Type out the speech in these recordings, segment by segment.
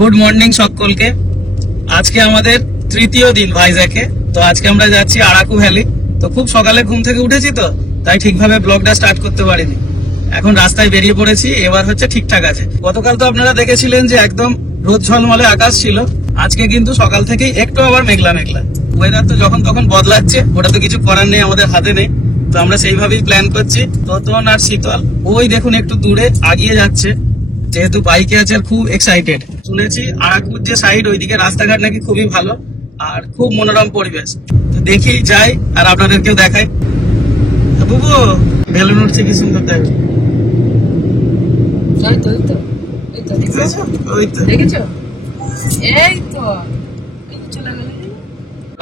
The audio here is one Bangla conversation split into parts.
গুড মর্নিং সকলকে। আজকে আমাদের তৃতীয় দিন ভাইজ্যাকে। তো আজকে আমরা যাচ্ছি আরাকু ভ্যালি। তো খুব সকালে ঘুম থেকে উঠেছি, তো তাই ঠিকভাবে ব্লগটা স্টার্ট করতে পারিনি। এখন রাস্তায় বেরিয়ে পড়েছি, এবার হচ্ছে ঠিকঠাক আছে। গতকাল তো আপনারা দেখেছিলেন যে একদম রোদ ঝলমলে আকাশ ছিল। আজকে কিন্তু সকাল থেকেই একটু আবার মেঘলা মেঘলা। ওয়েদার তো যখন তখন বদলাচ্ছে, ওটা তো কিছু করার নেই, আমাদের হাতে নেই। তো আমরা সেইভাবেই প্ল্যান করছি। তোতন আর শীতল ওই দেখুন একটু দূরে আগিয়ে যাচ্ছে, যেহেতু বাইকে আছে আর খুব এক্সাইটেড। শুনেছি আরাকুর যে সাইড ওইদিকে রাস্তাঘাট নাকি খুবই ভালো আর খুব মনোরম পরিবেশ। তো দেখি যাই আর আপনাদেরকেও দেখাই। বুবু বেলুন উঠছে, কি সুন্দর দেখ।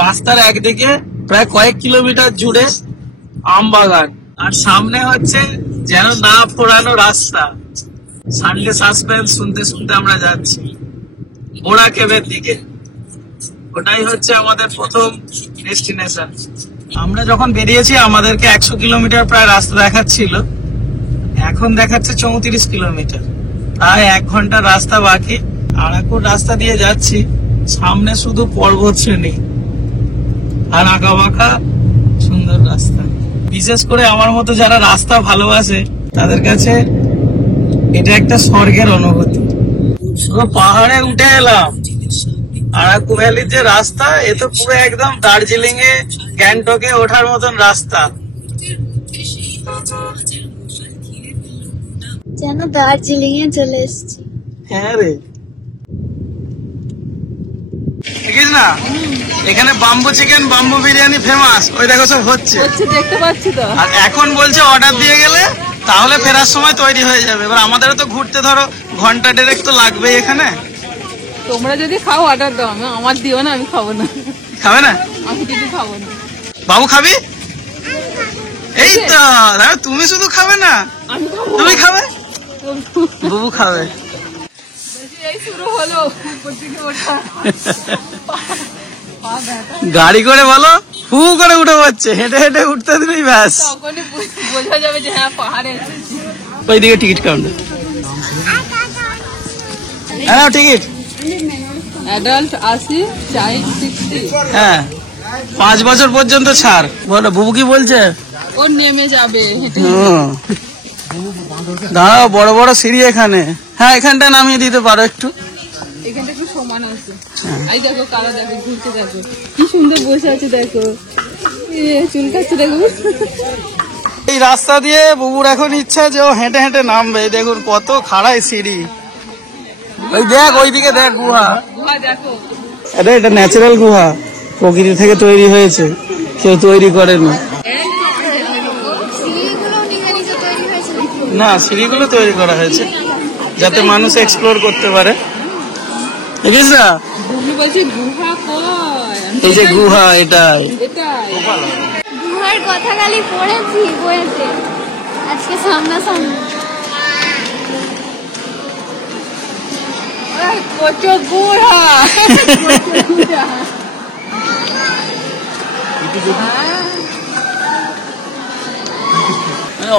রাস্তার একদিকে প্রায় কয়েক কিলোমিটার জুড়ে আম বাগান, আর সামনে হচ্ছে যেন না ফোরানো রাস্তা। সানডে সাসপেন্স শুনতে শুনতে আমরা যাচ্ছি ওরা কেবের দিকে। ওটাই হচ্ছে আমাদের প্রথম ডেস্টিনেশন। আমরা যখন বেরিয়েছি আমাদেরকে 100 কিলোমিটার প্রায় রাস্তা দেখাচ্ছিল, এখন দেখাচ্ছে 34 কিলোমিটার। প্রায় 1 ঘন্টা রাস্তা বাকি। আরাকুর রাস্তা দিয়ে যাচ্ছি, সামনে শুধু পর্বত শ্রেণী আর আঁকা বাঁকা সুন্দর রাস্তা। বিশেষ করে আমার মতো যারা রাস্তা ভালোবাসে তাদের কাছে এটা একটা স্বর্গের অনুভূতি। পুরো পাহাড়ে উঠে এলাম। আরাকু ভ্যালির যে রাস্তা, এ তো পুরো একদম দার্জিলিং এ গ্যাংটকে ওঠার মতন রাস্তা। যেন দার্জিলিং এ চলে এসেছি। হ্যাঁ রে, দেখিস না এখানে bamboo chicken bamboo biryani famous. ওই দেখো সব হচ্ছে, দেখতে পাচ্ছি তো। আর এখন বলছে অর্ডার দিয়ে গেলে তাহলে ফেরার সময় তৈরি হয়ে যাবে। এবার আমাদেরও তো ঘুরতে ধরো ঘন্টা দেড়েক তো লাগবেই এখানে। তোমরা যদি খাও অর্ডার দাও, আমার দিও না, আমি খাবো না। খাবে না? আমি কিছু খাবো না। বাবু খাবি? এই তো তুমি শুধু খাবে না, তুমি খাবে, বাবু খাবে। এই শুরু হলো গাড়ি করে বলো হু করে উঠে পড়ছে, হেঁটে হেঁটে উঠতে দিলেই ব্যাস তখনই বোঝা যাবে যে হ্যাঁ পাহাড়ে। ওইদিকে টিকিট কাউন্টার। হ্যাঁ টিকিট অ্যাডাল্ট 80, চাইল্ড 60। হ্যাঁ 5 বছর পর্যন্ত ছাড়। বলো বুবু কি বলছে? ও নেমে যাবে হেঁটে। দাঁড়াও, বড় বড় সিঁড়ি এখানে। হ্যাঁ এখানটা নামিয়ে দিতে পারো একটু। এখানটা একটু সমান আছে। এই দেখো কারা, দেখো ঘুরতে, দেখো কি সুন্দর বসে আছে, দেখো চুল কাটছে, দেখো। এই রাস্তা দিয়ে বুবুর এখন ইচ্ছা যে ও হেঁটে হেঁটে নামবে। দেখুন কত খাড়াই সিঁড়ি। ওই দেখ ওইদিকে দেখ গুহা। গুহা দেখো। এটা ন্যাচারাল গুহা, প্রকৃতি থেকে তৈরি হয়েছে, কেউ তৈরি করেনি। না, সিঁড়িগুলো তৈরি করা হয়েছে যাতে মানুষ এক্সপ্লোর করতে পারে। দেখিস না গুহা কয়, এই যে গুহা, এটাই। গুহার কথা খালি পড়েছি বইতে, আজকে সামনাসামনি। কচো গুহা।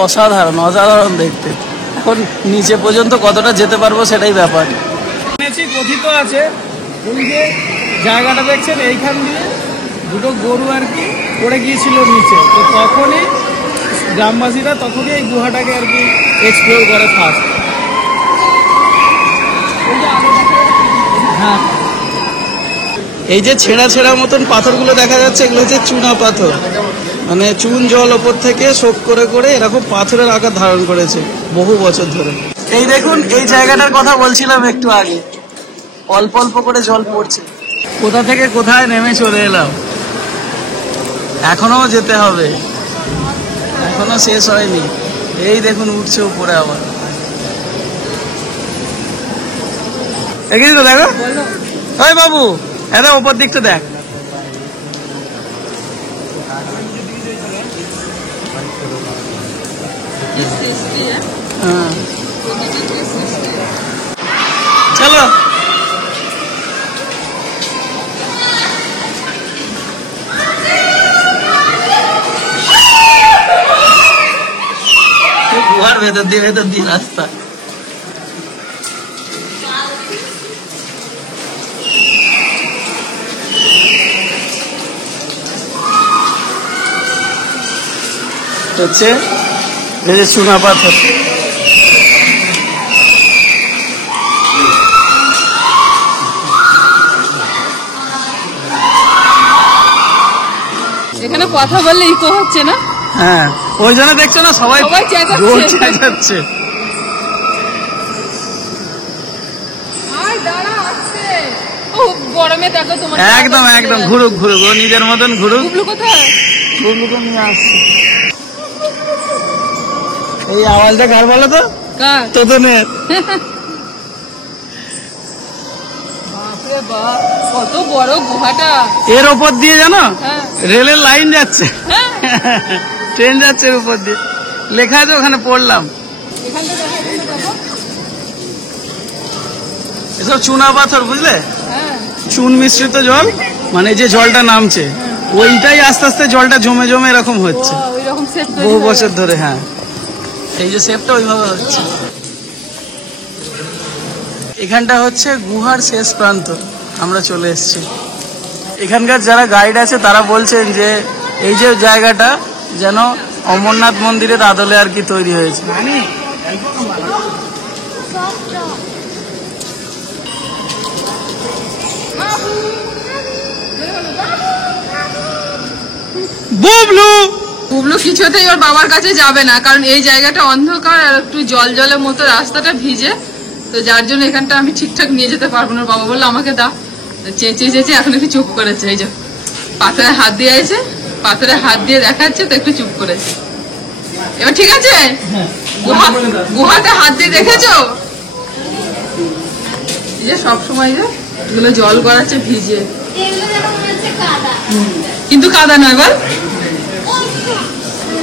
অসাধারণ অসাধারণ দেখতে। এখন নিচে পর্যন্ত কতটা যেতে পারবো সেটাই ব্যাপার। কথিত আছে ওই যে জায়গাটা দেখছেন, এইখান দিয়ে দুটো গরু আর কি পড়ে গিয়েছিল নিচে। তো তখনই গ্রামবাসীরা তখনই এই গুহাটাকে আর কি এক্সপ্লোর করে ফার্স্ট। হ্যাঁ, এই যে ছেঁড়া ছেঁড়া মতন পাথরগুলো দেখা যাচ্ছে, এগুলো হচ্ছে চুনা পাথর। মানে চুন জল ওপর থেকে শোক করে করে এরকম পাথরের আকার ধারণ করেছে বহু বছর ধরে। এই দেখুন এই জায়গাটার কথা বলছিলাম একটু আগে, অল্প অল্প করে জল পড়ছে। কোথা থেকে কোথায় নেমে চলে এলাম। এখনো যেতে হবে, এখনো শেষ হয়নি। এই দেখুন উঠছে উপরে আবার। দেখিস তো, দেখো ওই বাবু, এটা ওপর দিকটা দেখ। চলো গুহার ভেতর দিয়ে রাস্তা। হচ্ছে এই যে চুনা পাথর। এখানে কথা বললে ইকো হচ্ছে না? হ্যাঁ, ওই জন্য দেখছো না সবাই চেঁচাচ্ছে। গরমে দেখো তোমার একদম একদম ঘুরুক ঘুরুক, ও নিজের মতন ঘুরুক। গুবলু কোথায়? গুবলুকে নিয়ে আসছে। এই আওয়াজটা কার বলো তো? কার? তোতনের। বাপরে বাপ, কত বড় গুহাটা! এর ওপর দিয়ে জানো হ্যাঁ। রেলের লাইন যাচ্ছে, ট্রেন যাচ্ছে এর উপর দিয়ে, লেখা আছে ওখানে, পড়লাম। এখানটা দেখো। এসব চুনা পাথর, বুঝলে, হ্যাঁ, চুন মিশ্রিত জল, মানে যে জলটা নামছে ওইটাই আস্তে আস্তে জলটা জমে জমে এরকম হচ্ছে ওই রকম সেট বহু বছর ধরে। হ্যাঁ, এই যে শেপটা ওইভাবে হচ্ছে। এখানটা হচ্ছে গুহার শেষ প্রান্ত, আমরা চলে এসেছি। এখানকার যারা গাইড আছে তারা বলছেন যে এই যে জায়গাটা যেন অমরনাথ মন্দিরের আদলে আর কি তৈরি হয়েছে। গুবলু কিছুতেই ওর বাবার কাছে যাবে না, কারণ এই জায়গাটা অন্ধকার আর একটু জল জলের মতো, রাস্তাটা ভিজে, তো যার জন্য এখানটা আমি ঠিকঠাক নিয়ে যেতে পারবো না। বাবা বললো আমাকে দাও, চেঁচিয়ে চেঁচিয়ে এখন একটু চুপ করেছে। এই যে পাথরে হাত দিয়ে আছে, পাথরে হাত দিয়ে দেখাচ্ছে, তো একটু চুপ করেছে। এবার ঠিক আছে? গুহাতে হাত দিয়ে দেখেছো? এই যে সবসময় যে এগুলো জল গড়াচ্ছে ভিজে, কিন্তু কাদা নয় বল।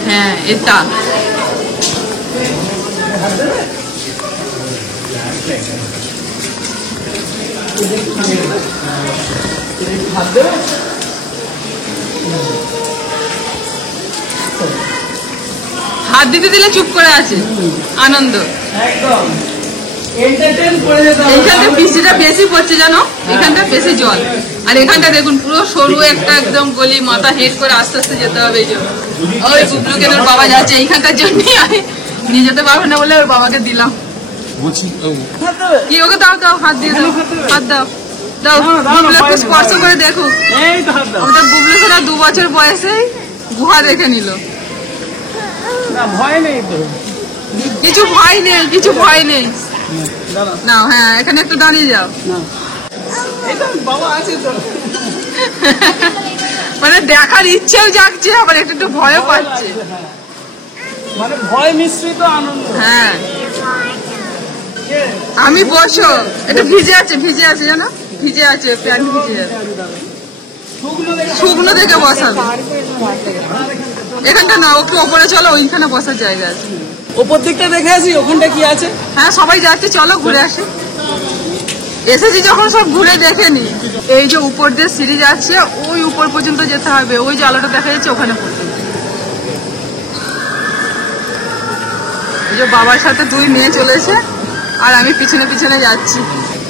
হ্যাঁ, এটা হাত দিতে দিলে চুপ করে আছে, আনন্দ। এইখানটা বৃষ্টিটা বেশি পড়ছে জানো, এখানটা বেশি জল, আর এখানটা দেখুন পুরো সরু একটা একদম গলি, মাথা হেড করে আস্তে আস্তে যেতে হবে। এই যে ওই গুবলুকে ওর বাবা যাচ্ছে, এইখানটার জন্যই আমি নিয়ে যেতে পারবো না বলে ওর বাবাকে দিলাম। কি ওকে দাও, দাও হাত দিয়ে দাও, হাত দাও, দাও। গুবলু একটু স্পর্শ করে দেখুক। ওটা গুবলু সেটা 2 বছর বয়সেই গুহা দেখে নিল। ভয় নেই তো, কিছু ভয় নেই, কিছু ভয় নেই। না, হ্যাঁ, এখানে একটু দাঁড়িয়ে যাও। মানে দেখার ইচ্ছেও জাগছে, আবার একটু একটু ভয়ও পাচ্ছে, মানে ভয় মিশ্রিত আনন্দ। হ্যাঁ, আমি বসো, একটু ভিজে আছে, ভিজে আছে জানো, ভিজে আছে, প্যান্ট ভিজে আছে, শুকনো দেখে বসাবে। এখানটা না, একটু ওপরে চলো, ওইখানে বসার জায়গা আছে। ওপর দিকটা দেখে আসি, ওখানটা কি আছে। হ্যাঁ, সবাই যাচ্ছে, চলো ঘুরে আসি। এসেছি যখন সব ঘুরে দেখে নি। এই যে উপর দিয়ে সিঁড়ি যাচ্ছে, ওই উপর পর্যন্ত যেতে হবে, ওই যে আলোটা দেখা যাচ্ছে ওখানে পর্যন্ত। এই যে বাবার সাথে 2 মেয়ে চলেছে, আর আমি পিছনে পিছনে যাচ্ছি।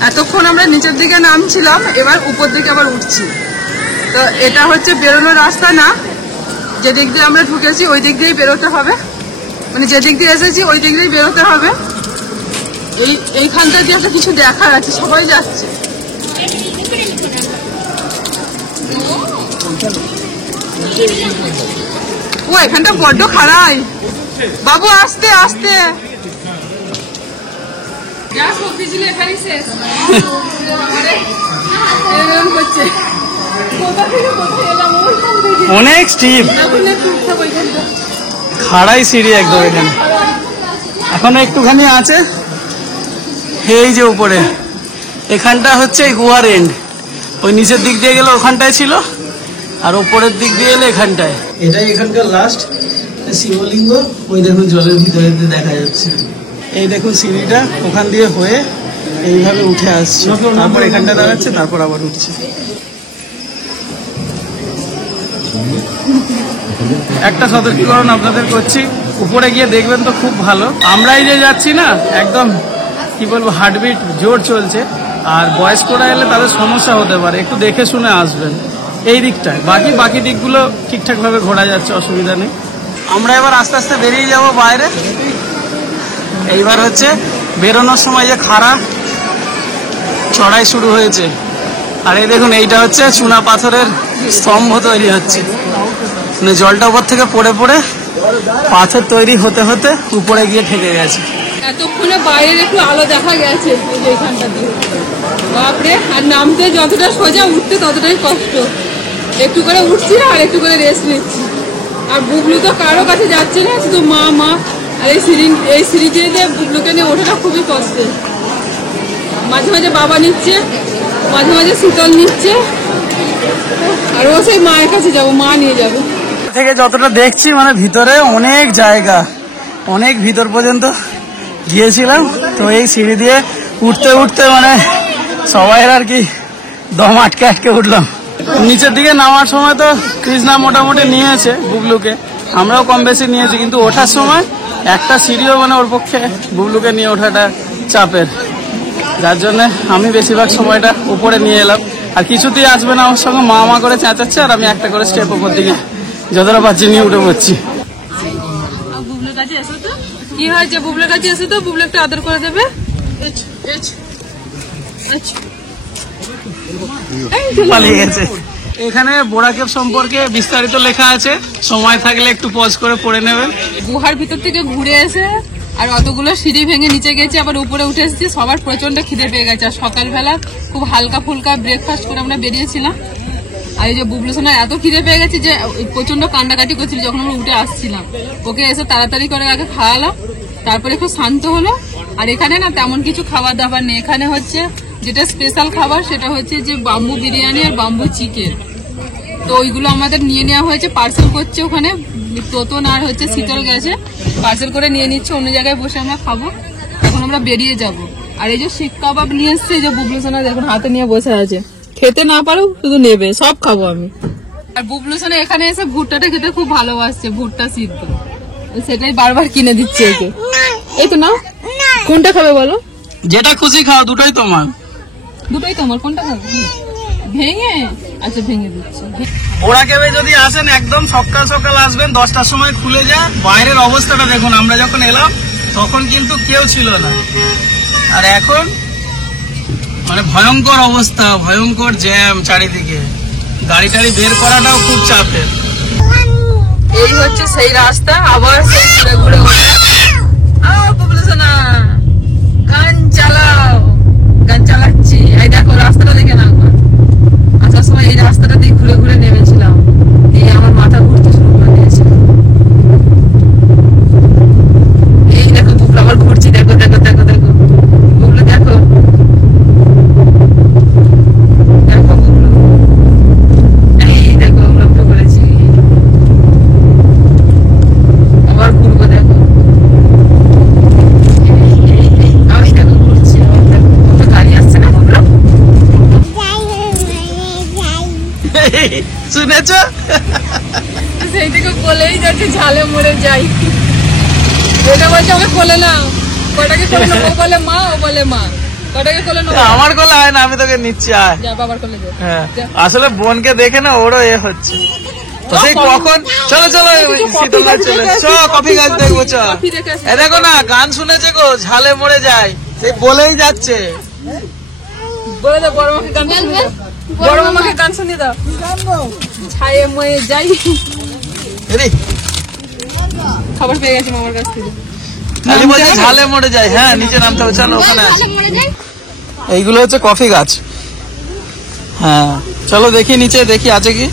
এতক্ষণ আমরা নিচের দিকে নামছিলাম, এবার উপর দিকে আবার উঠছি। তো এটা হচ্ছে বেরোনোর রাস্তা না, যে দিক দিয়ে আমরা ঢুকেছি ওই দিক দিয়েই বেরোতে হবে, মানে যে দিক দিয়ে এসেছি ওই দিক দিয়েই বেরোতে হবে। এইখানটা দিয়ে একটা কিছু দেখার আছে, সবাই যাচ্ছে। ও এখানটা বড্ড খারাই, বাবু আস্তে আস্তে। অনেক স্টিপ, খাড়াই সিঁড়ি একদম। এখানে এখনো একটুখানি আছে। এই যে উপরে, এখানটা হচ্ছে এই গুহার এন্ড। ওই নিচের দিক দিয়ে গেলে ওখানটায় ছিল, আর ওপরের দিক দিয়ে এলে এখানটায়। এটাই এখানকার লাস্ট শিবলিঙ্গ। ওই দেখুন জলের ভিতরে দেখা যাচ্ছে। এই দেখুন সিঁড়িটা ওখান দিয়ে হয়ে এইভাবে উঠে আসছে, তারপর এখানটা দাঁড়াচ্ছে, তারপর আবার উঠছে। একটা সতর্কীকরণ আপনাদের করছি, উপরে গিয়ে দেখবেন তো খুব ভালো। আমরাই যে যাচ্ছি না, একদম কি বলবো, হার্টবিট জোর চলছে, আর বয়স্করা এলে তাদের সমস্যা হতে পারে, একটু দেখে শুনে আসবেন এই দিকটায়। বাকি দিকগুলো ঠিকঠাক ভাবে ঘোরা যাচ্ছে, অসুবিধা নেই। আমরা এবার আস্তে আস্তে বেরিয়ে যাব বাইরে। এইবার হচ্ছে বেরোনোর সময় যে খাড়া চড়াই শুরু হয়েছে। আর এই দেখুন, এইটা হচ্ছে চুনা পাথরের স্তম্ভ তৈরি হচ্ছে, মানে জলটা উপর থেকে পড়ে পড়ে পাথর তৈরি হতে হতে উপরে গিয়ে ঠেকে গেছে। এতক্ষণে বাইরের একটু আলো দেখা গেছে এই যে এখানটা দিয়ে। বাপরে, আর নামতে যতটা সোজা, উঠতে ততটাই কষ্ট। একটু করে উঠছি আর একটু করে রেস্ট নিচ্ছি। আর বুবলু তো কারো কাছে যাচ্ছে না, শুধু মা মা। আর এই সিঁড়ি দিয়ে বুবলুকে নিয়ে ওঠাটা খুবই কষ্টের। মাঝে মাঝে বাবা নিচ্ছে, মাঝে মাঝে শীতল নিচ্ছে, আর ও সেই মায়ের কাছে যাবো, মা নিয়ে যাবে। থেকে যতটা দেখছি মানে ভিতরে অনেক জায়গা, অনেক ভিতর পর্যন্ত গিয়েছিলাম। তো এই সিঁড়ি দিয়ে উঠতে উঠতে মানে সবাই আর কি দম আটকে আটকে উঠলাম। নিচের দিকে নামার সময় তো কৃষ্ণা মোটামুটি নিয়েছে বুবলুকে, আমরাও কম বেশি নিয়েছি, কিন্তু ওঠার সময় একটা সিঁড়িও মানে ওর পক্ষে বুবলুকে নিয়ে ওঠাটা চাপের, যার জন্য আমি বেশিরভাগ সময়টা উপরে নিয়ে এলাম। আর কিছুতেই আসবে না আমার সঙ্গে, মা মা করে চেঁচাচ্ছে, আর আমি একটা করে স্টেপ উপর দিকে যতটা পাচ্ছি নিয়ে উঠে পড়ছি। বুবলুর কাছে এসো তো, কি হয়েছে? বুবলুর কাছে এসো তো, বুবলু একটু আদর করে দেবে। পালিয়ে গেছে। এখানে বোরা কেভ সম্পর্কে বিস্তারিত লেখা আছে, সময় থাকলে একটু পজ করে পড়ে নেবেন। গুহার ভিতর থেকে ঘুরে এসে আর অতগুলো সিঁড়ি ভেঙে নিচে গেছে, আবার উপরে উঠে এসেছি। সবার প্রচন্ড খিদে পেয়ে গেছে। আর সকালবেলা খুব হালকা ফুলকা ব্রেকফাস্ট করে আমরা বেরিয়েছিলাম। আর এই যে বুবলু সোনা এত খিদে পেয়ে গেছে যে প্রচন্ড কান্নাকাটি করছিল যখন আমরা উঠে আসছিলাম। ওকে এসে তাড়াতাড়ি করে আগে খাওয়ালাম, তারপরে একটু শান্ত হলো। আর এখানে না তেমন কিছু খাবার দাবার নেই। এখানে হচ্ছে যেটা স্পেশাল খাবার সেটা হচ্ছে যে বাম্বু বিরিয়ানি আর বাম্বু চিকেন। তো ওইগুলো আমাদের নিয়ে নেওয়া হয়েছে, পার্সেল করছে ওখানে। তোতন আর হচ্ছে শীতল গেছে, পার্সেল করে নিয়ে নিচ্ছে, অন্য জায়গায় বসে আমরা খাবো। এখন আমরা বেরিয়ে যাব। আর এই যে শিক কাবাব নিয়ে এসছে, এই যে বুবলু সোনা দেখুন হাতে নিয়ে বসে আছে। খেতে না পারো শুধু নেবে, সব খাবো আমি। আর বুবলু সোনা এখানে এসে ভুট্টাটা খেতে খুব ভালোবাসছে, ভুট্টা সিদ্ধ, সেটাই বারবার কিনে দিচ্ছে একে। এই তো নাও, কোনটা খাবে বলো? যেটা খুশি খাও, দুটোই তোমার। দুটোই তোমার, কোনটা খাবে? ভেঙে? আচ্ছা ভেঙে দিচ্ছে। বোরা কেভে যদি আসেন একদম সকাল সকাল আসবেন, 10টার সময় খুলে যায়। বাইরের অবস্থাটা দেখুন, আমরা যখন এলাম তখন কিন্তু কেউ ছিল না, আর এখন মানে ভয়ঙ্কর অবস্থা, ভয়ঙ্কর জ্যাম চারিদিকে, গাড়ি টাড়ি বের করাটাও খুব চাপের। এই হচ্ছে সেই রাস্তা, আবার সেই ঘুরে ঘুরে বুবলু সোনা গান চালাও। গান চালাচ্ছি, এই দেখো রাস্তাটা দেখে না। আসার সময় এই রাস্তাটা দিয়ে ঘুরে ঘুরে নেমেছিলাম, এই আমার মাথা ঘুরতে শুরু করে দিয়েছে। এই দেখো বুবলু আবার ঘুরছি, দেখো দেখো দেখো দেখো বুবলু, দেখো দেখো বুবলু, এই দেখো লক্ষ্য করেছি। আবার ঘুরবো, দেখো আমি দেখো ঘুরছি। দেখো কত গাড়ি আসছে না বুবলু? শুনেছ? সেই থেকে বলেই যাচ্ছে ঝালে মরে যাই। এটা বলছে আমি কোলে না, কটাকে কোলে না, ও বলে মা, ও বলে মা, কটাকে কোলে না। আমার কোলে হয় না, আমি তোকে নিচ্ছি, আয়। যা বাবার কোলে যা। হ্যাঁ, আসলে বোনকে দেখে না ওরও এ হচ্ছে। তো সেই কখন, চলো চলো শীতল গাছ চলে এসছো, কফি গাছ দেখবো। এ দেখো না, গান শুনেছে গো, ঝালে মরে যায়, সেই বলেই যাচ্ছে। বলে দাও বড় মাকে গান শুনিয়ে দাও, বড় মামাকে গান শুনিয়ে দাও। ছায়ে ময়ে যাই। খবর পেয়ে গেছি মামার কাছ থেকে, খালি বলছে ঝালে মরে যায়। হ্যাঁ, নিচে নামতে হবে, চলো ওখানে আছে। এইগুলো হচ্ছে কফি গাছ। হ্যাঁ চলো দেখি নিচে, দেখি আছে কি।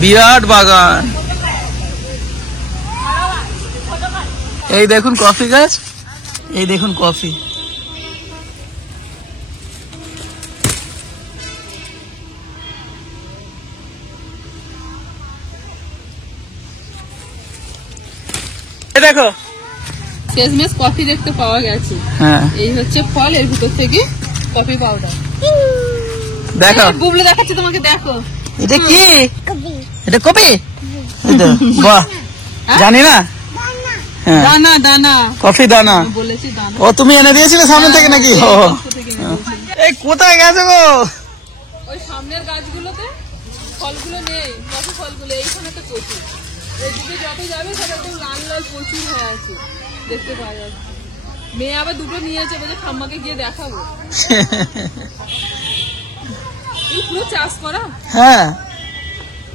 বিরাট বাগান। এই দেখুন কফি গাছ, এই দেখুন কফি। দেখো শেষমেশ কফি দেখতে পাওয়া গেছে। হ্যাঁ, এই হচ্ছে ফল, এর ভিতর থেকে কফি পাউডার। দেখো বুবলু দেখাচ্ছে তোমাকে, দেখো এটা কি, এটা কপি। বাহ, জানি না। হ্যাঁ, দানা দানা কফি দানা বলেছি, দানা। ও তুমি এনে দিয়েছিলে সামনে থেকে নাকি? ও এই কোথায় গেছে গো? ওই সামনের গাছগুলোতে ফলগুলো নেই, কফি ফলগুলো এইখানে তো প্রচুর। এদিকে যত যাবে সব একদম লাল লাল প্রচুর হয়ে আছে, দেখতে পাওয়া যাচ্ছে। মেয়ে আবার দুটো নিয়েছে, বলছে ঠাম্মাকে গিয়ে দেখাবো। এই পুরো চাষ করা, হ্যাঁ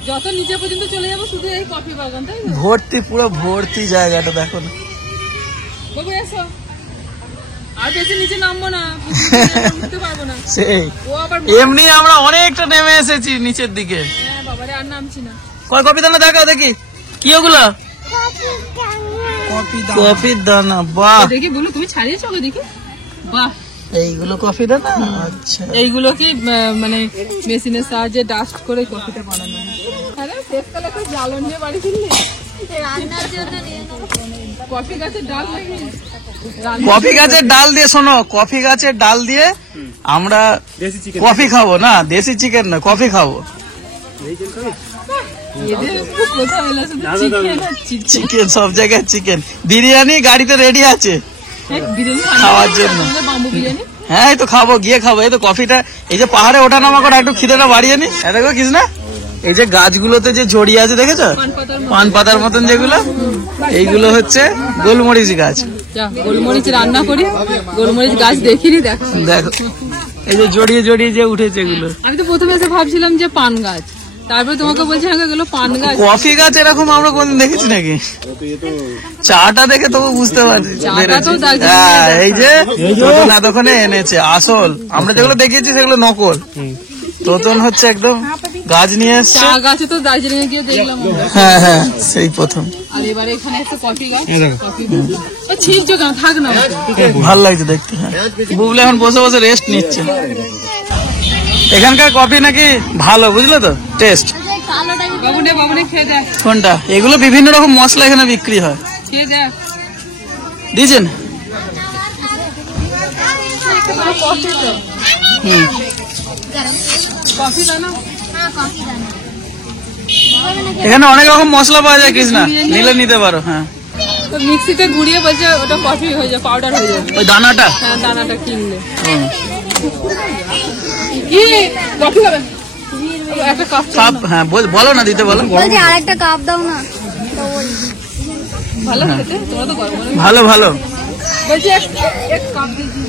যত নিচে পর্যন্ত চলে যাবো শুধু এই কফি বাগান, তাই না? ভর্তি, পুরো ভর্তি জায়গাটা দেখো না। বাবু এসো, আর বেশি নিচে নামবো না, উঠতে পারবো না। সেই ও আবার এমনি আমরা অনেকটা নেমে এসেছি নিচের দিকে। হ্যাঁ বাবারে, আর নামছি না। কয় কপি দানা দেখাও দেখি, কি ওগুলো? কফির দানা, বাহ। দেখি বলো, তুমি ছাড়িয়েছো ওকে দেখি, বাহ। এইগুলো কফি দানা, আচ্ছা। এইগুলোকে মানে মেশিনের সাহায্যে ডাস্ট করে কফিটা বানানো হয়। হ্যাঁ, শেষকালে একটা জ্বালন নিয়ে বাড়ি ফিরলি, রান্নার জন্য নিয়ে নেবো। কফি গাছের ডাল লাগিয়ে কফি গাছের ডাল দিয়ে, শোনো, কফি গাছের ডাল দিয়ে আমরা কফি খাবো না, দেশি চিকেন না, কফি খাবো। চিকেন, সব জায়গায় চিকেন। বিরিয়ানি গাড়িতে রেডি আছে খাওয়ার জন্য। বাম্বু বিরিয়ানি, হ্যাঁ এই তো খাবো, গিয়ে খাবো। এই তো কফিটা, এই যে পাহাড়ে ওঠানামা করে একটু খিদেটা বাড়িয়ে নি। দেখো কিস না, এই যে গাছগুলোতে যে জড়িয়ে আছে দেখেছো, পান পাতার মতন যেগুলো, এইগুলো হচ্ছে গোলমরিচ গাছ। গোলমরিচ রান্না করি, গোলমরিচ গাছ দেখিনি। দেখো দেখো এই যে জড়িয়ে জড়িয়ে যে উঠেছে এগুলো। আমি তো প্রথমে এসে ভাবছিলাম যে পান গাছ, তারপরে তোমাকে বলছি হ্যাঁ এগুলো পান গাছ। কফি গাছ এরকম আমরা কোনদিন দেখেছি নাকি? চাটা দেখে তবু বুঝতে পারছি। হ্যাঁ এই যে এতক্ষণে এনেছে আসল, আমরা যেগুলো দেখিয়েছি সেগুলো নকল। তোতন হচ্ছে একদম গাছ নিয়ে এসছে। চা গাছে তো দার্জিলিং এ গিয়ে দেখলাম। হ্যাঁ হ্যাঁ, সেই প্রথম। আর এবারে এখানে একটা কফি গাছ, কফি ছিটছো কেন, থাক না। ভালো লাগছে দেখতে। হ্যাঁ, বুবলি এখন বসে বসে রেস্ট নিচ্ছে। এখানকার কফি নাকি ভালো, বুঝলে তো, টেস্ট। বাবুনে বাবুনে খেয়ে দেখ কোনটা? এগুলো বিভিন্ন রকম মশলা এখানে বিক্রি হয়। খেয়ে দেখ, দিয়েছেন? কফি তো, হুম, কফি দাও। এখানে অনেক রকম মশলা পাওয়া যায় কৃষ্ণা, নিলে নিতে পারো। হ্যাঁ, তো মিক্সিতে গুঁড়িয়ে বলছে ওটা কফি হয়ে যাবে, পাউডার হয়ে যাবে। ওই দানাটা, হ্যাঁ দানাটা কিনলে। হুম। কি কফি খাবে? একটা কাপ কাপ, হ্যাঁ বলো না, দিতে বলো। বলছি আরেকটা কাপ দাও না। তো ওই ভালো খেতে, তোমরা তো গরম গরম ভালো ভালো। বলছি এক কাপ দিয়েছি।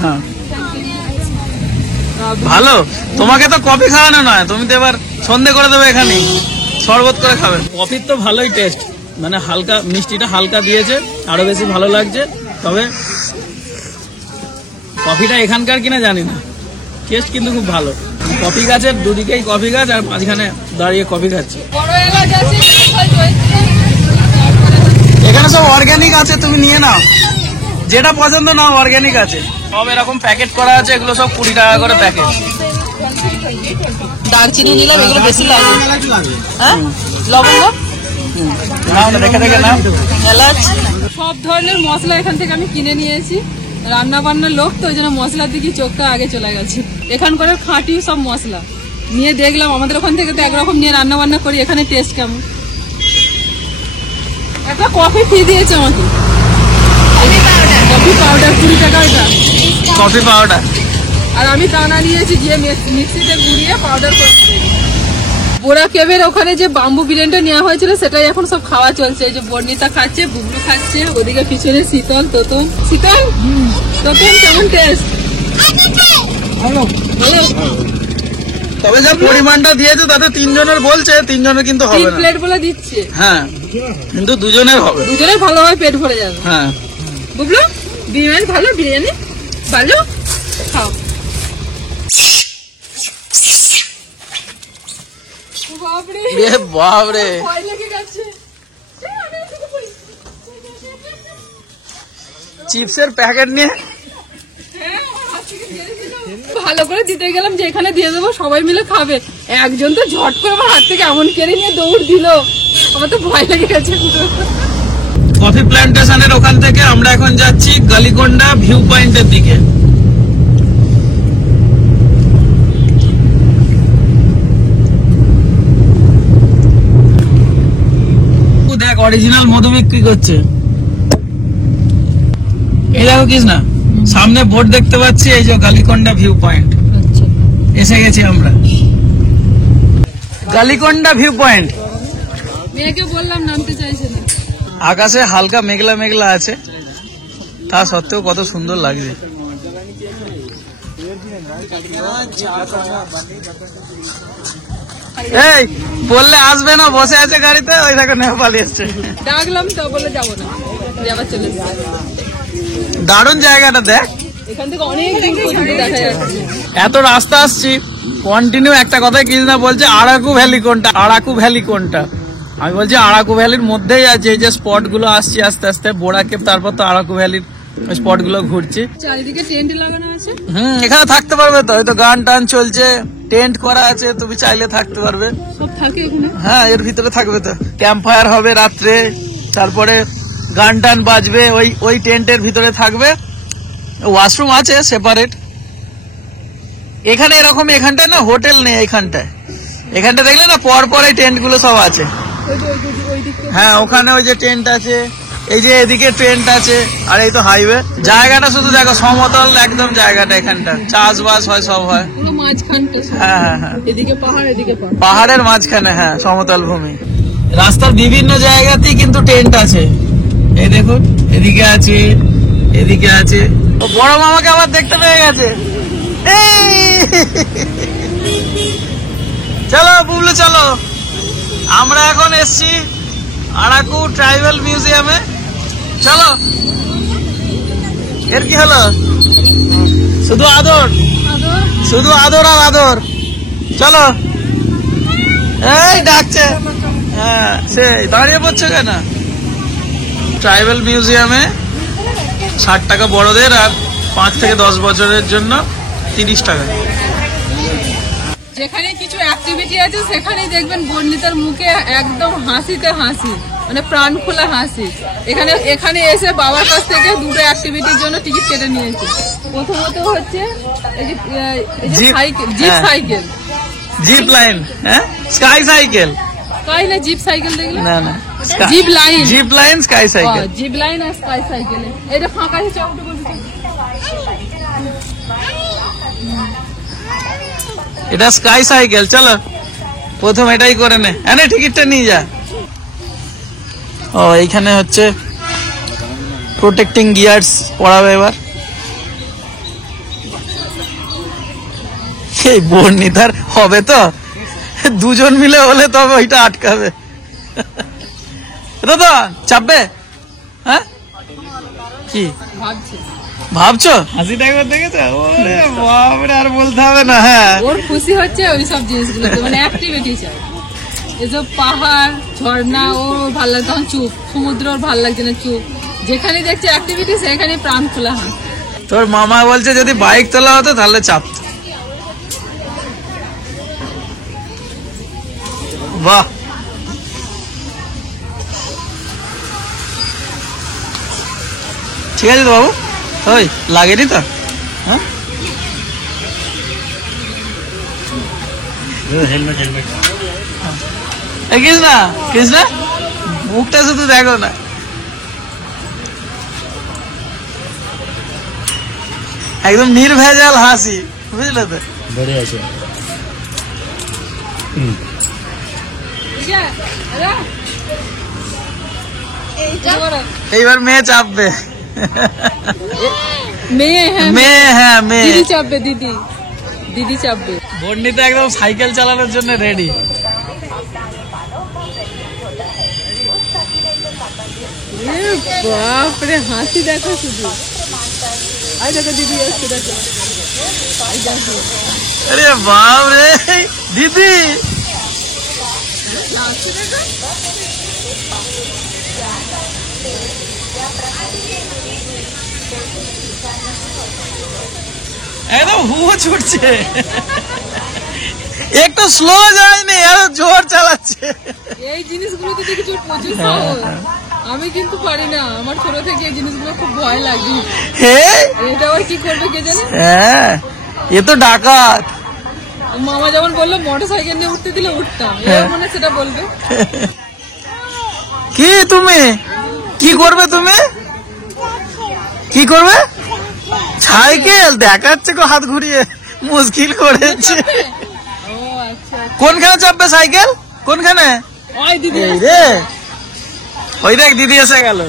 হ্যাঁ ভালো। তোমাকে তো কফি খাওয়ানো নয়, তুমি তো এবার সন্ধে করে দেবে, এখানে শরবত করে খাবে। কফির তো ভালোই টেস্ট, মানে হালকা মিষ্টিটা হালকা দিয়েছে, আরো বেশি ভালো লাগছে। তবে কফিটা এখানকার কিনা জানি না, টেস্ট কিন্তু খুব ভালো। কফি গাছের দুদিকেই কফি গাছ, আর মাঝখানে দাঁড়িয়ে কফি খাচ্ছে। বড় এলাচ আছে, এখানে সব অর্গানিক আছে, তুমি নিয়ে নাও, যেটা পছন্দ নাও, অর্গানিক আছে সব। এরকম প্যাকেট করা আছে, এগুলো সব 20 টাকা করে প্যাকেট। দারচিনি নিলাম, এগুলো বেশি লাগে। হ্যাঁ লবঙ্গ নাও না, দেখে দেখে নাও। এলাচ, সব ধরনের মশলা এখান থেকে আমি কিনে নিয়েছি। রান্না বান্নার লোক তো, ওই জন্য মশলার দিকে চোখটা আগে চলে গেছে। এখানকার খাঁটি সব মশলা নিয়ে দেখলাম, আমাদের ওখান থেকে তো একরকম নিয়ে রান্না বান্না করি, এখানে টেস্ট কেমন। একটা কফি ফ্রি দিয়েছে আমাকে, কফি পাউডার 20 টাকা এটা, কফি পাউডার। আর আমি দানা নিয়েছি, গিয়ে মিক্সিতে গুঁড়িয়ে পাউডার করে দিয়েছি। বোরা কেবের ওখানে যে বাম্বু বিরিয়ানিটা নেওয়া হয়েছিল, সেটাই এখন সব খাওয়া চলছে। এই যে বর্ণিতা খাচ্ছে, বুবলু খাচ্ছে, ওদিকে পিছনে শীতল, তোতন। শীতল, তোতন কেমন টেস্ট? তবে যা পরিমাণটা দিয়েছে তাতে 3 জনের বলছে, 3 জনের কিন্তু হবে 3 না। প্লেট বলে দিচ্ছে, হ্যাঁ কিন্তু 2 জনের হবে। দুজনের ভালোভাবে পেট ভরে যাবে। হ্যাঁ বুবলু বিরিয়ানি ভালো, বিরিয়ানি ভালো, খাও। বাপরে বাপরে, ভয় লেগে গেছে। চিপসের প্যাকেট নিয়ে ভালো করে দিতে গেলাম যে এখানে দিয়ে দেবো, সবাই মিলে খাবে। একজন তো ঝট করে আমার হাত থেকে এমন কেড়ে নিয়ে দৌড় দিল, আমার তো ভয় লেগে গেছে। কফি প্ল্যান্টেশনের ওখান থেকে আমরা এখন যাচ্ছি গালিকোন্ডা ভিউ পয়েন্টের দিকে। দেখ অরিজিনাল মধু বিক্রি করছে। এই দেখো কৃষ্ণা, সামনে বোর্ড দেখতে পাচ্ছি, এই যে গালিকোন্ডা ভিউ পয়েন্ট। এসে গেছি আমরা গালিকোন্ডা ভিউ পয়েন্ট। মেয়েকে বললাম নামতে চাইছে না। আকাশে হালকা মেঘলা মেঘলা আছে, তা সত্ত্বেও কত সুন্দর লাগছে। এই বললে আসবে না, বসে আছে গাড়িতে, ওই দেখো নেপালি এসছে। ডাকলাম তো বলে যাবো না, যাবার চলে এসেছে। দারুণ জায়গাটা দেখ, এখান থেকে অনেক দূর পর্যন্ত দেখা যাচ্ছে। এত রাস্তা আসছি কন্টিনিউ একটা কথাই কৃষ্ণা বলছে, আরাকু ভ্যালি কোনটা, আরাকু ভ্যালি কোনটা। আমি বলছি আরাকু ভ্যালির মধ্যেই আছে, এই যে স্পট গুলো আসছি আস্তে আস্তে, বোড়া কেপ, তারপর তো আরাকু ভ্যালির স্পট গুলো ঘুরছি। চারিদিকে টেন্ট লাগানো আছে। এখানে থাকতে পারবে তো, হয়তো গান টান চলছে, টেন্ট করা আছে, তুমি চাইলে থাকতে পারবে। সব থাকে এখানে। হ্যাঁ, এর ভিতরে থাকবে তো, ক্যাম্প ফায়ার হবে রাত্রে, তারপরে গান টান বাজবে, ওই টেন্টের ভিতরে থাকবে। ওয়াশরুম আছে সেপারেট। এখানে এরকম, এখানটা না হোটেল নেই, এখানটা দেখলে না পর পর এই টেন্ট গুলো সব আছে। হ্যাঁ, ওখানে ওই যে টেন্ট আছে, এই যে এদিকে টেন্ট আছে, আর এই তো হাইওয়ে। জায়গাটা শুধু দেখো, সমতল একদম জায়গাটা, এখানটা চাষবাস হয়, সব হয়। হ্যাঁ হ্যাঁ হ্যাঁ, এদিকে পাহাড়, এদিকে পাহাড়ের মাঝখানে, হ্যাঁ সমতল ভূমি। রাস্তার বিভিন্ন জায়গাতেই কিন্তু টেন্ট আছে, এই দেখুন, এদিকে আছে, এদিকে আছে। ও বড় মামাকে আবার দেখতে পেয়ে গেছে। চলো বুবলু চলো, আমরা এখন এসছি আরাকু ট্রাইবাল মিউজিয়ামে। চলো, এর কি হলো, শুধু আদর, শুধু আদর আর আদর। চলো, এই ডাকছে। হ্যাঁ, সেই দাঁড়িয়ে পড়ছো কেন? ট্রাইবাল মিউজিয়ামে 60 টাকা বড়দের, আর 5 থেকে 10 বছরের জন্য 30 টাকা। যেখানে কিছু অ্যাক্টিভিটি আছে সেখানেই দেখবেন বর্ণিতার মুখে একদম হাসিতে হাসি, মানে প্রাণ খোলা হাসি। এখানে এসে বাবার কাছ থেকে দুটো অ্যাক্টিভিটির জন্য টিকিট কেটে নিয়েছে। প্রথমত হচ্ছে এই যে cycle, zip cycle, zip line, হ্যাঁ স্কাই সাইকেল, স্কাই না জিপ সাইকেল দেখলে, না না zip line, zip line sky cycle, zip line আর স্কাই সাইকেল। এটা ফাঁকা আছে, চাউটা বলছি, এটা স্কাই সাইকেল। চলো প্রথম এটাই করে নে, এনে টিকিটটা নিয়ে যা। ও এইখানে হচ্ছে প্রোটেক্টিং গিয়ার্স পড়াবে এবার। এই বর্ণিতার হবে তো, দুজন মিলে হলে তবে ওইটা আটকাবে। দাদা চাপবে? হ্যাঁ কি ভাবছো? হাসিটা একবার দেখেছো? ওরে বাপরে, আর বলতে হবে না। হ্যাঁ, ওর খুশি হচ্ছে ওই সব জিনিসগুলো, মানে অ্যাক্টিভিটি চাই। এসব পাহাড় ঝর্ণা ও ভাল লাগে, তখন চুপ, সমুদ্র ওর ভাল লাগছে না, চুপ। যেখানে দেখছে অ্যাক্টিভিটি সেখানে প্রাণ খোলা হয়। তোর মামা বলছে যদি বাইক তোলা হতো তাহলে চাপ। বাহ, ঠিক আছে তো বাবু, ওই লাগেনি তো? হ্যাঁ, কৃষ্ণা কৃষ্ণা মুখটা শুধু দেখো না। একদম নির্ভেজাল হাসি, বুঝলে তো? এইবার মেয়ে চাপবে। মেয়ে, হ্যাঁ মেয়ে, হ্যাঁ মেয়ে। দিদি চাপবে, দিদি চাপবে। বর্ণিতা একদম সাইকেল চালানোর জন্য রেডি। বাপরে, হাসি দেখো শুধু। আই দেখো দিদি আসছে, দেখো। আরে বাপ রে দিদি, একদম হুহু ছুটছে, একটু স্লো যায়নি, এত জোর চালাচ্ছে। এই জিনিসগুলোতে দেখি প্রচুর সাহস। আমি কিন্তু পারি না, আমার ছোট থেকে এই জিনিসগুলো খুব ভয় লাগে। এটা আবার কি করবে কে জানে। হ্যাঁ, এ তো ডাকাত। মামা যেমন বললো মোটর সাইকেল নিয়ে উঠতে দিলে উঠতাম, এর মনে সেটা বলবে। কি তুমি কি করবে, তুমি কি করবে? সাইকেল দেখাচ্ছে, হাত ঘুরিয়ে মুশকিল করেছে। কোনখানে চাপবে সাইকেল? কোনখানে? ওই দিদি এই রে, ওই দেখ দিদি এসে গেল।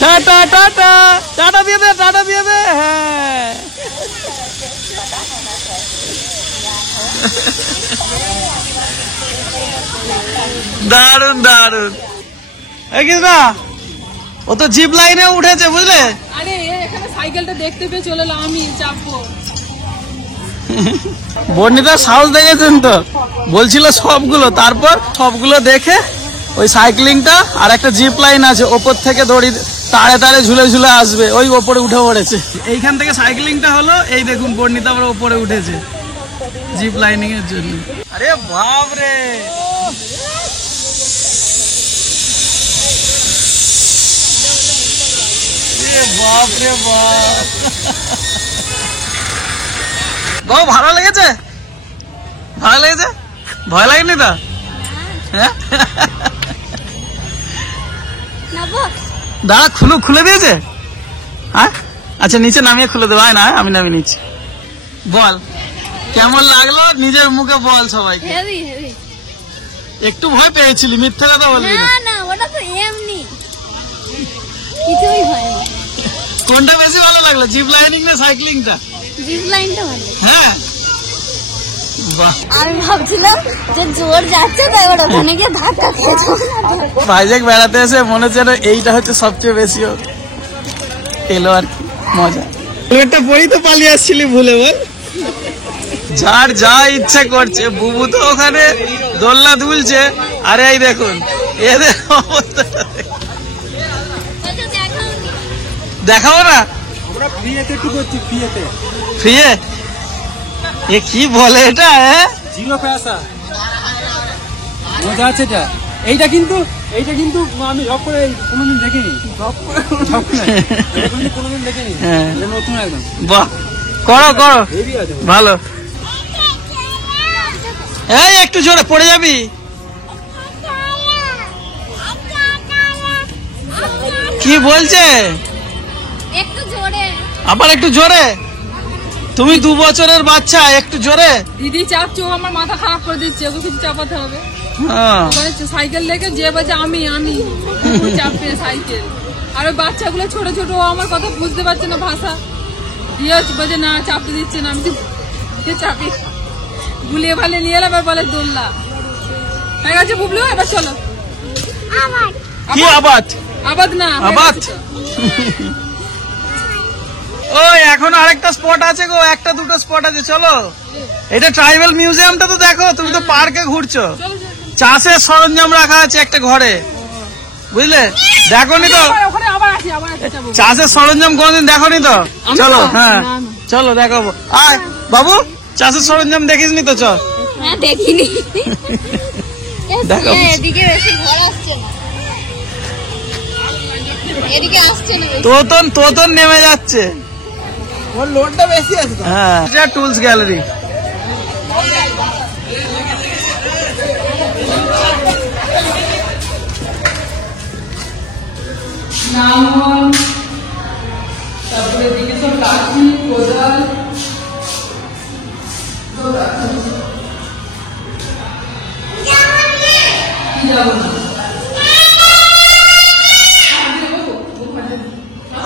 টাটা টাটা টাটা দিয়ে দে, টাটা দিয়ে দে। হ্যাঁ, দারুন দারুন। না, ও তো জিপ লাইনে উঠেছে বুঝলে। আরে এখানে সাইকেলটা দেখতে পেয়ে চলে এলাম, আমি চাপবো। বর্ণিতার সাহস দেখেছেন তো, বলছিল সবগুলো, তারপর সবগুলো দেখে ওই সাইক্লিংটা আর একটা জিপ লাইন আছে ওপর থেকে দড়ি তারে তারে ঝুলে ঝুলে আসবে, ওই ওপরে উঠে পড়েছে। এইখান থেকে সাইক্লিংটা হলো, এই দেখুন বর্ণিতা আবার ওপরে উঠেছে জিপ লাইনিং এর জন্য। আরে বাপ রে, বাপ রে বাপ, বাবা ভালো লেগেছে? ভালো লেগেছে? ভয় লাগেনি তো? হ্যাঁ, দাঁড়া, খুলে দিয়েছে। হ্যাঁ, আচ্ছা নিচে নামিয়ে খুলে দেবো। না, আমি নামিয়ে নিচ্ছি। বল কেমন লাগলো, নিজের মুখে বল সবাইকে। Heavy heavy. একটু ভয় পেয়েছিলি, মিথ্যে কথা বলবি না। না না, ওটা তো এমনি, কিছুই হয়নি। কোনটা বেশি ভালো লাগলো, জিপ লাইনিং না সাইক্লিংটা? জিপ লাইনটা ভালো। হ্যাঁ, বাহ। আমি ভাবছিলাম যে জোর যাচ্ছে, তাই ওর ওখানে গিয়ে ধাক্কা খেয়েছে। ভাইজ্যাক বেড়াতে এসে মনে হচ্ছে এইটা হচ্ছে সবচেয়ে বেশি এলো আর কি মজা। একটা বই তো পালিয়ে আসছিলি ভুলে, বল। যার যা ইচ্ছা করছে, বুবু তো ওখানে দোলনা দুলছে, আরে এই দেখুন এদের অবস্থা দেখাবো না। আমরা ফ্রিতে একটু করছি, ফ্রিয়ে এ কি বলে এটা? হ্যাঁ, জিরো পয়সা, মজা আছে এটা। এইটা কিন্তু আমি জব করে কোনোদিন দেখিনি, কোনোদিন দেখিনি, নতুন একদম। বাহ, করো করো, হেভি আছে, ভালো। এই একটু জোরে পড়ে যাবি। কি বলছে? একটু জোরে। আবার একটু জোরে। তুমি 2 বছরের বাচ্চা, একটু জোরে। দিদি চাপছে, ও আমার মাথা খারাপ করে দিচ্ছে, ওকে কিছু চাপাতে হবে। হ্যাঁ, সাইকেল লেগে যে বাজে আমি চাপবে সাইকেল। আর ওই বাচ্চাগুলো ছোট ছোট, ও আমার কথা বুঝতে পারছে না ভাষা, দিয়ে বাজে না চাপতে দিচ্ছে না। আমি চাপি গুলিয়ে ভালে নিয়ে এলাম, বলে দোল্লা হয়ে গেছে। বুবলু এবার চলো। কি আবাদ? আবাদ না, আবাদ। ওই এখন আরেকটা স্পট আছে গো, একটা দুটো স্পট আছে, চলো। এটা ট্রাইবাল মিউজিয়ামটা তো দেখো, তুমি তো পার্কে ঘুরছো। চাষের সরঞ্জাম রাখা আছে একটা ঘরে, বুঝলে? দেখোনি তো ওখানে আবার আসি যাবো। চাষের সরঞ্জাম কোনদিন দেখোনি তো? চলো, হ্যাঁ চলো দেখাবো। আয় বাবু, চাষের সরঞ্জাম দেখিসনি তো? চল। হ্যাঁ দেখিনি। দেখো। এদিকে বেশি ঘর আসছে না, এদিকে আসছে না। তোতন নেমে যাচ্ছে, ওর লোডটা বেশি আছে তো। হ্যাঁ, এটা টুলস গ্যালারি। তারপরে এদিকে সব লাঠি, কোদাল,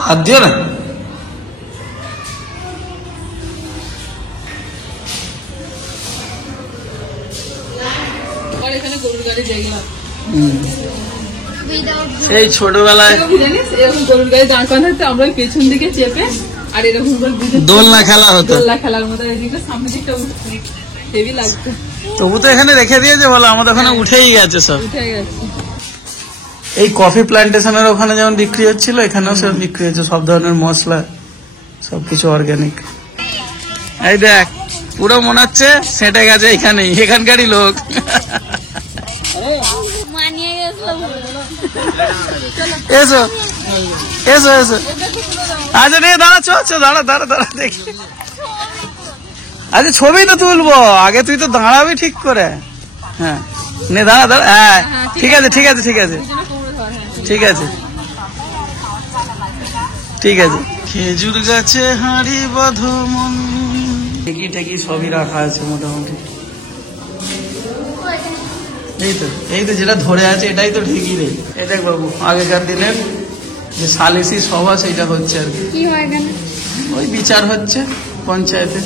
হাত দিও না। এখানে গরুর গাড়ি দেখলাম সেই ছোটবেলায় জানিস, এরকম গরুর গাড়ি দাঁড় করানো হতো, আমরা ওই পেছন দিকে চেপে আর এরকম দোলনা খেলা হতো, দোলনা খেলার মতো। এদিকে সামনে দিকটা হেভি লাগতো। তবু তো এখানে রেখে দিয়েছে, বলো আমাদের ওখানে উঠেই গেছে সব। উঠে গেছে। এই কফি প্ল্যান্টেশনের ওখানে যেমন বিক্রি হচ্ছিল, এখানেও সব বিক্রি হচ্ছে, সব ধরনের মশলা, সবকিছু অর্গানিক। এই দেখ, পুরো মনে হচ্ছে সেটে গেছে এখানেই, এখানকারই লোক। মানিয়ে গেছিলাম। এসো এসো এসো, আচ্ছা নিয়ে দাঁড়া, দাঁড়া দাঁড়া দাঁড়া দেখি। আচ্ছা ছবি তো তুলবো, আগে তুই তো দাঁড়াবি ঠিক করে। হ্যাঁ নে দাঁড়া দাঁড়া, হ্যাঁ ঠিক আছে ঠিক আছে ঠিক আছে ঠিক আছে ঠিক আছে। খেজুর গাছে হাঁড়ি বাঁধো মন, ঢেকি ঠেকি সবই রাখা আছে মোটামুটি। এই তো যেটা ধরে আছে এটাই তো ঢেকি রে। এই দেখ বাবু, আগেকার দিনের যে সালিসি সভা সেটা হচ্ছে আর কি। কি হয় এখানে? ওই বিচার হচ্ছে পঞ্চায়েতে।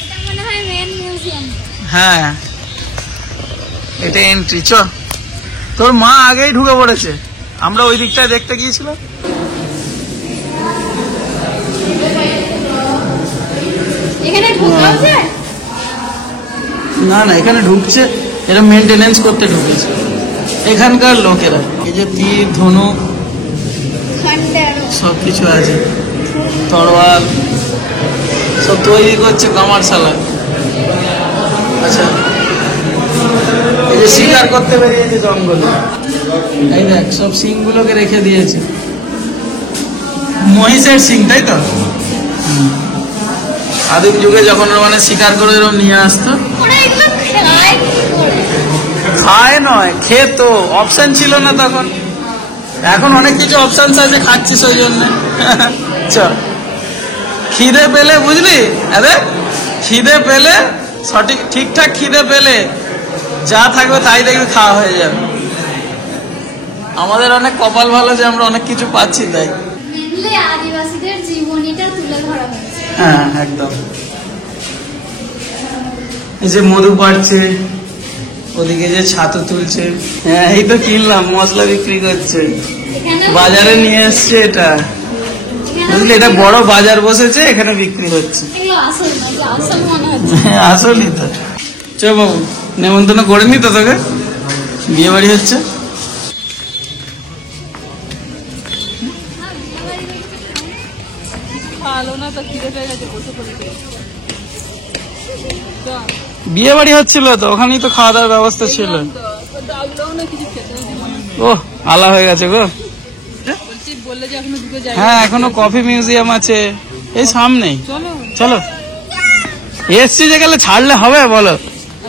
এটা মনে হয় মেন মিউজিয়াম। হ্যাঁ, এটা এন্ট্রি। চ, তোর মা আগেই ঢুকে পড়েছে, আমরা ওই দিকটায় দেখতে গিয়েছিলাম। এখানে ঢোকাও যায়? না না, এখানে ঢুকছে, এরা মেনটেনেন্স করতে ঢুকেছে এখানকার লোকেরা। এই যে তীর ধনুক খান্ডার সবকিছু আছে, তরোয়াল সব তৈরি করছে কামারশালা। আচ্ছা, এই যে শিকার করতে বেরিয়েছে জঙ্গলে, এই দেখ সব সিংগুলোকে রেখে দিয়েছে, মহিষের সিং, তাই তো? আদিম যুগে যখন মানে শিকার করে এরকম নিয়ে আসতো। ওরা এগুলো খায় কি করে? খায় নয়, খেত, অপশন ছিল না তখন। এখন অনেক কিছু অপশন আছে, খাচ্ছিস ওই জন্য। চল, খিদে পেলে বুঝলি, আরে খিদে পেলে সঠিক ঠিকঠাক খিদে পেলে যা থাকবে তাই দেখবি খাওয়া হয়ে যাবে। আমাদের অনেক কপাল ভালো যে আমরা অনেক কিছু পাচ্ছি তাই। মেনলি আদিবাসীদের জীবনীটা তুলে ধরা হয়েছে। হ্যাঁ একদম। এই যে মধু পাড়ছে, ওদিকে যে ছাতু তুলছে, হ্যাঁ এই তো কিনলাম, মশলা বিক্রি করছে, এখানে বাজারে নিয়ে এসছে এটা, বুঝলি, এটা বড় বাজার বসেছে, এখানে বিক্রি হচ্ছে। এগুলো আসল না, যে আসল মনে হচ্ছে। আসলেই তো। চ বাবু, নেমন্তন্ন করিনি তো তোকে, বিয়ে বাড়ি হচ্ছে। ভালো না তো, খিদে পেয়ে গেছে, বসে পড়েছে। বিয়ে বাড়ি হচ্ছিল তো, ওখানেই তো খাওয়া দাওয়ার ব্যবস্থা ছিল। ডাকলেও না কিছু খেতে ও আলা হয়ে গেছে গো। বলছি, বললে যে এখনো দুটো জায়গা। হ্যাঁ, এখনো কফি মিউজিয়াম আছে এই সামনেই। চলো চলো, এসছি যে গেলে ছাড়লে হবে বলো,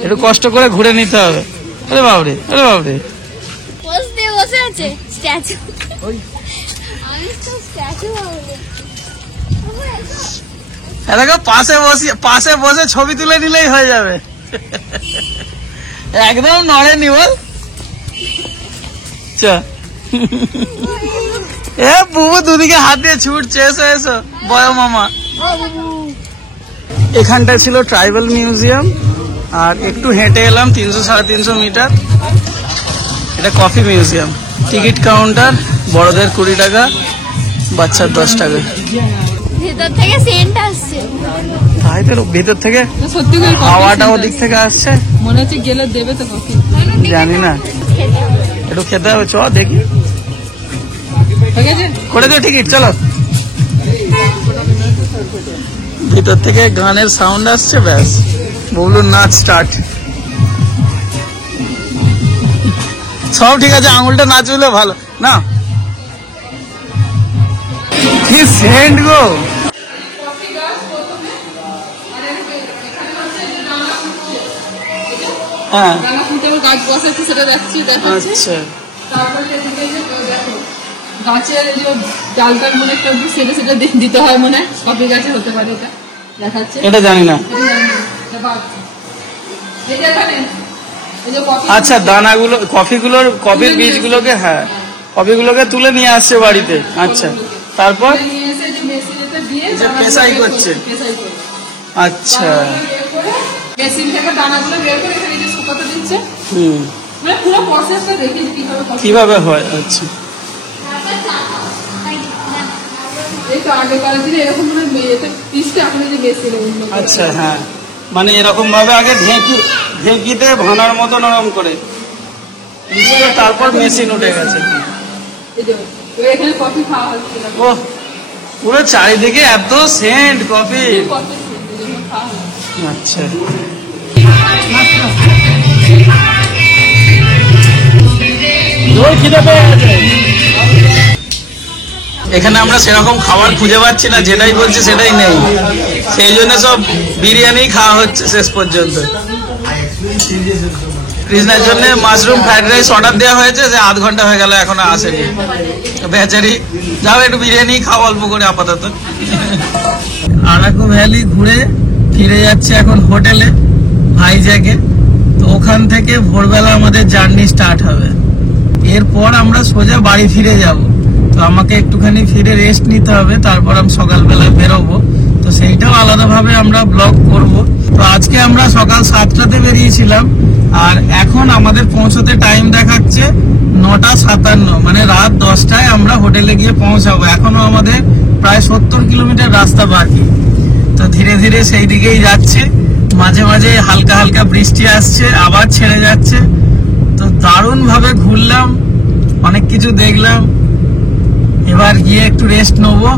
একটু কষ্ট করে ঘুরে নিতে হবে। আরে বাবরে, আরে বাবরে, পোজ দিয়ে বসে আছে স্ট্যাচু। আমি তো স্ট্যাচু ভাবলে। এটাকে পাশে বসে ছবি তুলে নিলেই হয়ে যাবে। একদম নড়েনি বল। চ, এ বুবু দুদিকে হাত দিয়ে ছুটছে, এসো এসো বয় মামা। এখানটা ছিল ট্রাইবাল মিউজিয়াম, আর একটু হেঁটে এলাম 300-350 মিটার, এটা কফি মিউজিয়াম। টিকিট কাউন্টার, বড়দের 20 টাকা, বাচ্চার 10 টাকা। ভেতর থেকে সেন্ট আসছে। তাই তো, ভেতর থেকে সত্যি করে কফি হাওয়াটা সেন্ট ওদিক থেকে আসছে, মনে হচ্ছে গেলে দেবে তো কফি। জানি না, খেতে হবে। একটু খেতে হবে, চ দেখি। ঠিক আছে, করে দিও টিকিট, চলো। ভিতর থেকে গানের সাউন্ড আসছে, ব্যাস বলুন নাচ স্টার্ট। সব ঠিক আছে, আঙুলটা নাচলে ভালো না। কি সেন্ট গো। হ্যাঁ গানা ফুটে গাছ বসাচ্ছে, সেটা দেখছি, দেখাচ্ছে। আচ্ছা, তারপরে এদিকে যে দেখো গাছের এই যে ডালটার মনে একটা সেটা সেটা দিতে হয় মনে হয়, কফি গাছে হতে পারে, এটা দেখাচ্ছে। এটা জানি না। এই যে এখানে এই যে কফি, আচ্ছা, দানাগুলো কফির বীজগুলোকে, হ্যাঁ কফিগুলোকে তুলে নিয়ে আসছে বাড়িতে। আচ্ছা, তারপর নিয়ে এসে যে মেশিনেতে দিয়ে যে পেশাই করছে। পেশাই করে আচ্ছা, মেশিন থেকে দানাগুলো বের করে এখানে যে শুকাতে দিচ্ছে, হুম, মানে পুরো প্রসেসটা দেখি কিভাবে কফি। কিভাবে হয়। আচ্ছা, এই তো আগেকার দিনে এরকম মানে পিসটা এখন যে মেশিনে উন্নত। আচ্ছা, হ্যাঁ মানে এরকম ভাবে আগে ঢেঁকিতে ভানার মতো নরম করে দিয়ে তারপর মেশিন উঠে গেছে। এই যে এখানে কফি খাওয়া হচ্ছে না, ও পুরো চারিদিকে এত সেন্ট কফি। কফি খাওয়া হচ্ছে। আচ্ছা, খিদে পেয়ে গেছে। এখানে আমরা সেরকম খাবার খুঁজে পাচ্ছি না, যেটাই বলছি সেটাই নেই, সেই জন্য সব বিরিয়ানি খাওয়া হচ্ছে শেষ পর্যন্ত। কৃষ্ণের জন্য মাশরুম ফ্রাইড রাইস অর্ডার দেওয়া হয়েছে, যে 8 ঘন্টা হয়ে গেল এখনো আসেনি বেচারি। যাও একটু বিরিয়ানি খাও অল্প করে আপাতত। আরাকু ভ্যালি ঘুরে ফিরে যাচ্ছি এখন হোটেলে ভাইজ্যাগে। তো ওখান থেকে ভোরবেলা আমাদের জার্নি স্টার্ট হবে। এরপর আমরা সোজা বাড়ি ফিরে যাব। তো আমাকে একটুখানি ফিরে রেস্ট নিতে হবে, তারপর আমি সকালবেলা বেরোবো। তো সেইটাও আলাদাভাবে আমরা ব্লগ করব। তো আজকে আমরা সকাল 7টাতে বেরিয়েছিলাম, আর এখন আমাদের পৌঁছতে টাইম দেখাচ্ছে 9:57, মানে রাত 10টায় আমরা হোটেলে গিয়ে পৌঁছাবো। এখনো আমাদের প্রায় 70 কিলোমিটার রাস্তা বাকি। তো ধীরে ধীরে সেই দিকেই যাচ্ছে। মাঝে মাঝে হালকা হালকা বৃষ্টি আসছে, আবার ছেড়ে যাচ্ছে। তো দারুণ ভাবে ঘুরলাম, অনেক কিছু দেখলাম। এবার গিয়ে একটু রেস্ট নেবো।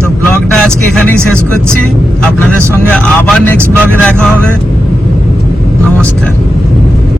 তো ব্লগটা আজকে এখানেই শেষ করছি। আপনাদের সঙ্গে আবার নেক্সট ব্লগে দেখা হবে। নমস্কার।